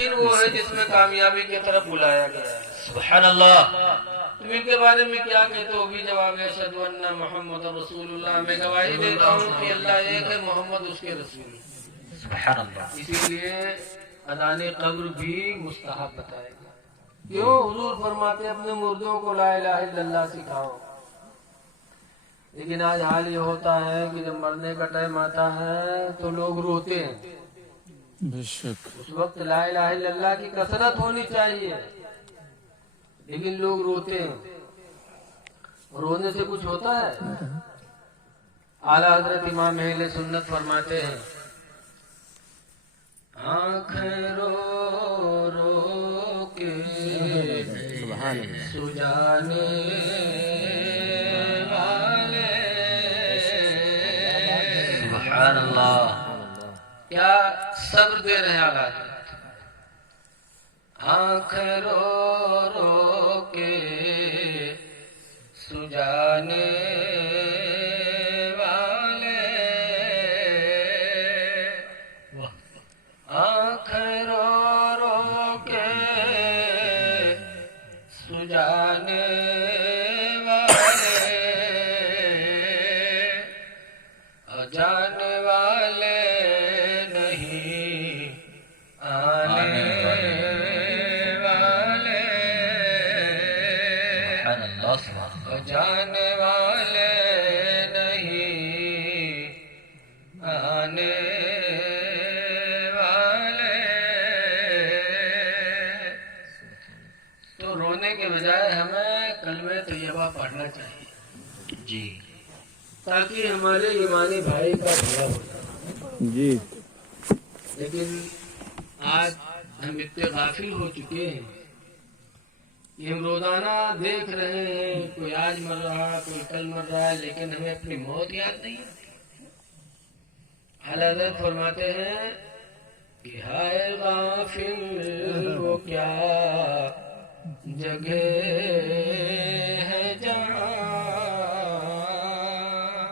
وہ ہے جس میں کامیابی کی طرف بلایا گیا ہے۔ سبحان اللہ۔ تم ان کے بارے میں کیا کہتے ہو؟ بھی جواب ہے اشہد ان محمد رسول اللہ، میں گواہی دیتا ہوں کہ اللہ ایک ہے، محمد اس کے رسول ہے۔ سبحان اللہ۔ اسی لیے اذان قبر بھی مستحب بتائے گا۔ کیوں؟ حضور فرماتے ہیں اپنے مردوں کو لا الہ الا اللہ سکھاؤ۔ لیکن آج حال یہ ہوتا ہے کہ جب مرنے کا ٹائم آتا ہے تو لوگ روتے ہیں۔ بے شک اس وقت لا الہ الا اللہ کی کثرت ہونی چاہیے، لیکن لوگ روتے ہیں۔ رونے سے کچھ ہوتا ہے؟ اعلیٰ حضرت امام اہل سنت فرماتے ہیں آنکھیں رو رو کے سجانے والے۔ سبحان اللہ۔ کیا صبر دے رہے ہیں اعلیٰ حضرت؟ آنکھیں رو رو کے سجانے والے، آنکھیں رو رو کے سجانے والے، جانے والے نہیں آنے والے، سبحان اللہ۔ سبحان اللہ۔ جانے والے نہیں آنے والے۔ تو رونے کے بجائے ہمیں کلمہ طیبہ پڑھنا چاہیے جی تاکہ ہمارے ایمانی بھائی کا بھلا ہو جائے۔ جی لیکن آج ہم اتنے غافل ہو چکے ہیں کہ ہم روزانہ دیکھ رہے ہیں کوئی آج مر رہا ہے، کوئی کل مر رہا ہے، لیکن ہمیں اپنی موت یاد نہیں ہے۔ اعلیٰ حضرت فرماتے ہیں کہ ہائے غافل وہ کیا جگہ ہے جہاں،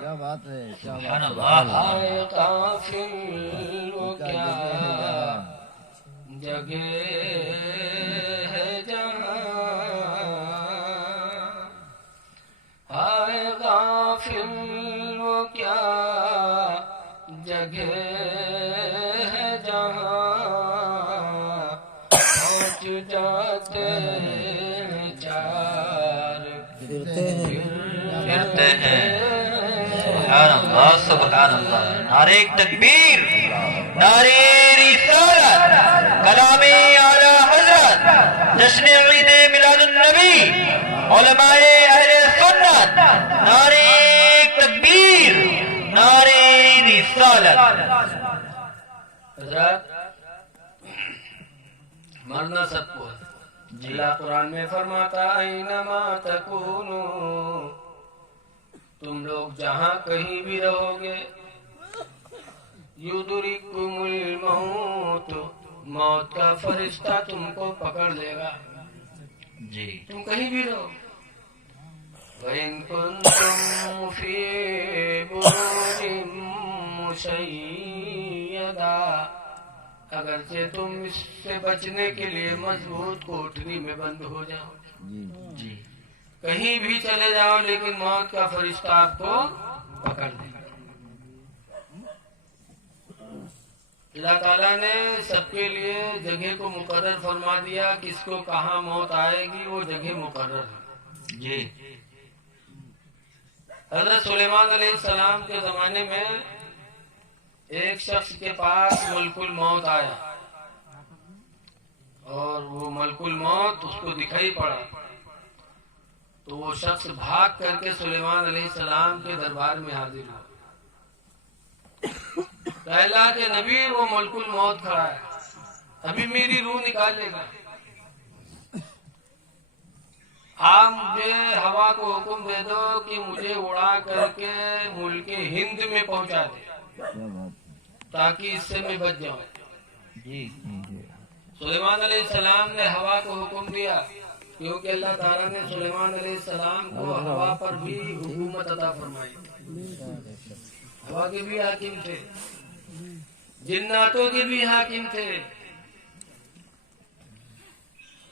کیا بات ہے، کیا سبحان بات اللہ۔ ہائے غافل وہ کیا جگہ ہے جہاں، ہائے غافل وہ کیا جگہ ہے جہاں، پہنچ جاتے ہیں چار پھرتے ہیں۔ سبحان اللہ۔ سبحان اللہ۔ نعرہ تکبیر، نعرہ رسالت، کلام اعلیٰ حضرت، جشن عید میلاد النبی، علماء اہل سنت، نعرہ تکبیر، نعرہ رسالت۔ حضرات مرنا سب کو ہے۔ اللہ قرآن میں فرماتا اینما تکونو، تم لوگ جہاں کہیں بھی رہو گے، یدرککم الموت، موت کا فرشتہ تم کو پکڑ لے گا، جی تم کہیں بھی رہو۔ وَإِن كُنتُمْ فِي بُرُوجٍ مُشَيَّدَةٍ، اگرچہ تم اس سے بچنے کے لیے مضبوط کوٹری میں بند ہو جاؤ، جی کہیں بھی چلے جاؤ، لیکن موت کا فرشتہ آپ کو پکڑ لے گا۔ اللہ تعالیٰ نے سب کے لیے جگہ کو مقرر فرما دیا، کس کو کہاں موت آئے گی وہ جگہ مقرر ہے۔ جی حضرت سلیمان علیہ السلام کے زمانے میں ایک شخص کے پاس ملک الموت آیا، اور وہ ملک الموت اس کو دکھائی پڑا، تو وہ شخص بھاگ کر کے سلیمان علیہ السلام کے دربار میں حاضر ہوا۔ کہ اللہ کے نبی وہ ملک الموت کھڑا ہے، ابھی میری روح نکالے گا، آپ مجھے ہوا کو حکم دے دو کہ مجھے اڑا کر کے ملک ہند میں پہنچا دے تاکہ اس سے میں بچ جاؤں۔ جی سلیمان علیہ السلام نے ہوا کو حکم دیا، کیونکہ اللہ تعالیٰ نے سلیمان علیہ السلام کو ہوا پر بھی حکومت عطا فرمائی تھی۔ ہوا کے بھی حاکم تھے، جناتوں کے بھی حاکم تھے،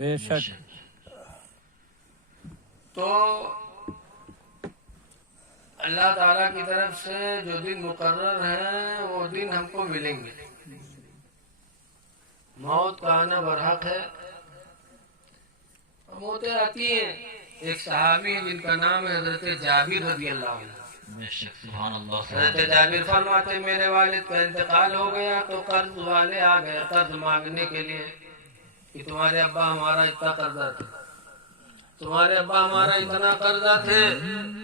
بے شک تو اللہ تعالیٰ کی طرف سے جو دن مقرر ہیں وہ دن ہم کو ملیں گے. موت کا آنا برحق ہے. موتیں آتی ہیں. ایک صحابی جن کا نام ہے حضرت جابر رضی اللہ عنہ، بے شک سبحان اللہ حضرت جابر فرماتے میرے والد کا انتقال ہو گیا تو قرض والے آ گئے قرض مانگنے کے لیے کہ تمہارے ابا ہمارا اتنا قرضہ تھا، تمہارے ابا ہمارا اتنا قرضہ تھے.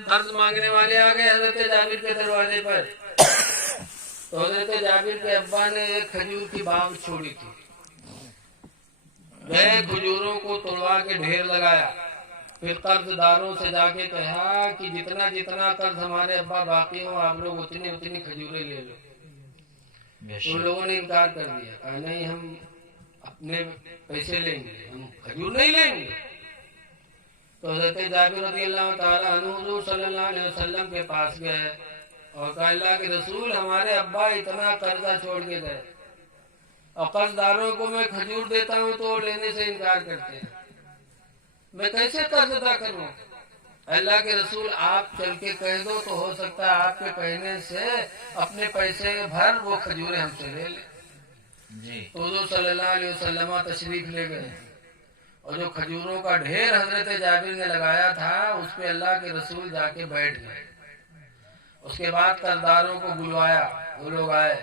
قرض مانگنے والے آ گئے حضرت جابر کے دروازے پر. تو حضرت جابر کے ابا نے ایک کھجور کی باغ چھوڑی تھی. گئے کھجوروں کو توڑوا کے ڈھیر لگایا. پھر قرض داروں سے جا کے کہا کہ جتنا جتنا قرض ہمارے ابا باقی ہو آپ لوگ اتنی اتنی کھجوریں لے لو. بے ان شک لوگوں نے انکار کر دیا، کہا نہیں ہم اپنے پیسے لیں گے، ہم کھجور نہیں لیں گے. تو حضرت جابر رضی اللہ تعالیٰ عنہ حضور صلی اللہ علیہ وسلم کے پاس گئے اور کہا اللہ کے رسول ہمارے ابا اتنا قرضہ چھوڑ کے گئے اور قرض داروں کو میں کھجور دیتا ہوں تو لینے سے انکار کرتے ہیں، میں کیسے قرض ادا کروں؟ اللہ کے رسول آپ چل کے کہہ دو تو ہو سکتا ہے آپ کے کہنے سے اپنے پیسے بھر وہ کھجوریں ہم سے لے لیں. جی تو حضور صلی اللہ علیہ وسلم تشریف لے گئے اور جو کھجوروں کا ڈھیر حضرت جابر نے لگایا تھا اس پہ اللہ کے رسول جا کے بیٹھ گئے. اس کے بعد قرضداروں کو بلوایا، وہ لوگ آئے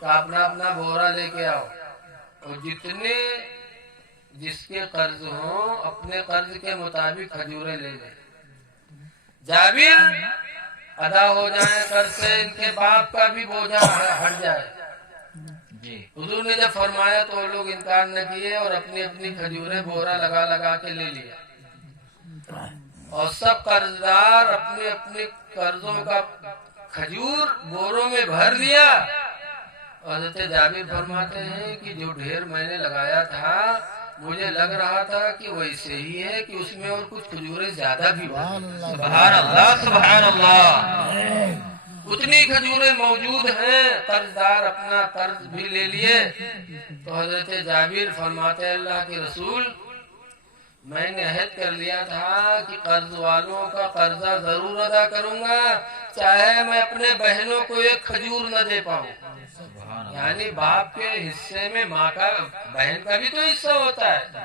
کہ اپنا اپنا بورا لے کے آؤ اور جتنے جس کے قرض ہوں اپنے قرض کے مطابق کھجوریں لے لیں. جابر ادا ہو جائے قرض سے ان کے باپ کا بھی بوجھا ہٹ جائے. جی حضور نے جب فرمایا تو وہ لوگ انکار نہ کیے اور اپنی اپنی کھجوریں بورا لگا لگا کے لے لیا اور سب قرضدار اپنے اپنے قرضوں کا کھجور بوروں میں بھر لیا. حضرت جابر فرماتے ہیں کہ جو ڈھیر میں نے لگایا تھا مجھے لگ رہا تھا کہ ویسے ہی ہے کہ اس میں اور کچھ کھجوریں زیادہ بھی سبحان اللہ سبحان اللہ. اتنی کھجوریں موجود ہیں. قرضدار اپنا قرض بھی لے لیے. تو حضرت جابر فرماتے اللہ کے رسول میں نے عہد کر لیا تھا کہ قرض والوں کا قرضہ ضرور ادا کروں گا چاہے میں اپنے بہنوں کو ایک کھجور نہ دے پاؤں. سبحان اللہ. یعنی باپ کے حصے میں ماں کا بہن کا بھی تو حصہ ہوتا ہے.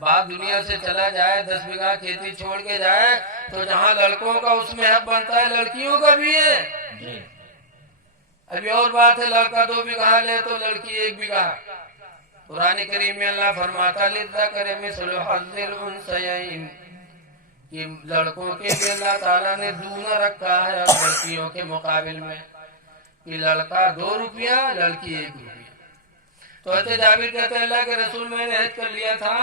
باپ دنیا سے چلا جائے 10 بیگھہ کھیتی چھوڑ کے جائے تو جہاں لڑکوں کا اس میں حق بنتا ہے لڑکیوں کا بھی ہے. جی ابھی اور بات ہے لڑکا 2 بیگھہ لے تو لڑکی 1 بیگھہ. قرآن کریم میں اللہ فرماتا للذکر مثل حظ الانثیین کہ لڑکوں کے لیے اللہ تعالیٰ نے دونا رکھا ہے اور لڑکیوں کے مقابل میں کہ لڑکا 2 روپیہ لڑکی 1 روپیہ. تو حضرت جابر کہتے ہیں اللہ کے رسول میں نے عہد کر لیا تھا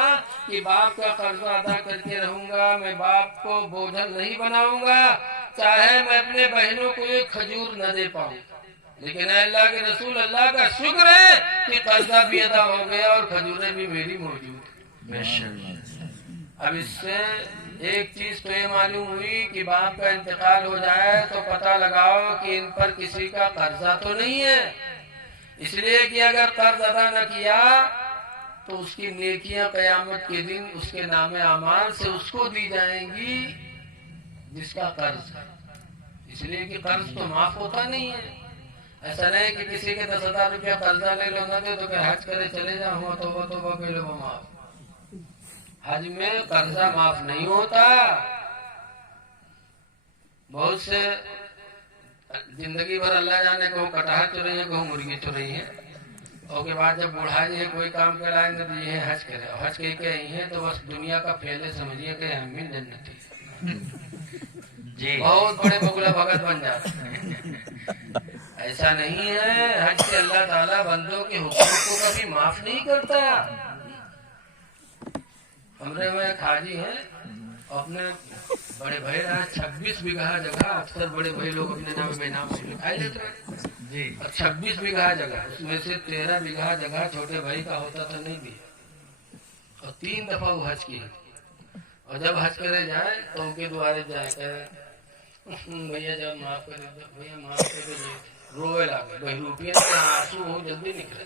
کہ باپ کا قرضہ ادا کر کے رہوں گا، میں باپ کو بوجھل نہیں بناؤں گا چاہے میں اپنے بہنوں کو ایک کھجور نہ دے پاؤں. لیکن اے اللہ کے رسول اللہ کا شکر ہے کہ قرضہ بھی ادا ہو گیا اور کھجوریں بھی میری موجود. بے شک اب اس سے ایک چیز تو یہ معلوم ہوئی کہ باپ کا انتقال ہو جائے تو پتہ لگاؤ کہ ان پر کسی کا قرضہ تو نہیں ہے. اس لیے کہ اگر قرض ادا نہ کیا تو اس کی نیکیاں قیامت کے دن اس کے نام اعمال سے اس کو دی جائیں گی جس کا قرض ہے. اس لیے کہ قرض تو معاف ہوتا نہیں ہے. ایسا نہیں کہ کسی کے 10,000 روپیہ قرضہ لے لو نہ دے تو کہ حج کرے چلے جاؤ توبہ کے لو معاف. حج میں قرضہ معاف نہیں ہوتا. بہت سے زندگی بھر اللہ جانے کہوں کٹہر تو رہی ہے کہوں مرغی تو رہی ہے اور کے بعد جب بوڑھائی ہے کوئی کام کرائیں گے تو یہ حج کرے اور حج کہہ کے آئی ہیں تو بس دنیا کا پھیلے سمجھیے کہ ہم بھی جنتی جی بہت بڑے بگلا بھگت بن جاتے ہیں. ایسا نہیں ہے. حج سے اللہ تعالیٰ بندوں کے حقوق کو کبھی معاف نہیں کرتا. ہمارے میں ایک حاجی ہیں اپنے بڑے بھائی رہا 26 بیگھہ جگہ اکثر بڑے بھائی لوگ اپنے نام بے نام سے لکھائی لیتے ہیں. جی 26 بیگھہ جگہ اس میں سے 13 بیگھہ جگہ چھوٹے بھائی کا ہوتا تھا نہیں دیا اور 3 دفعہ وہ حج کی. اور جب حج کرے جائیں تو ان کے دوارے جائے کہ بھیا جب معاف کر دے بھیا معاف کر دے روئے لگے. بھائی روپیے آنسو ہو جلدی نکلے.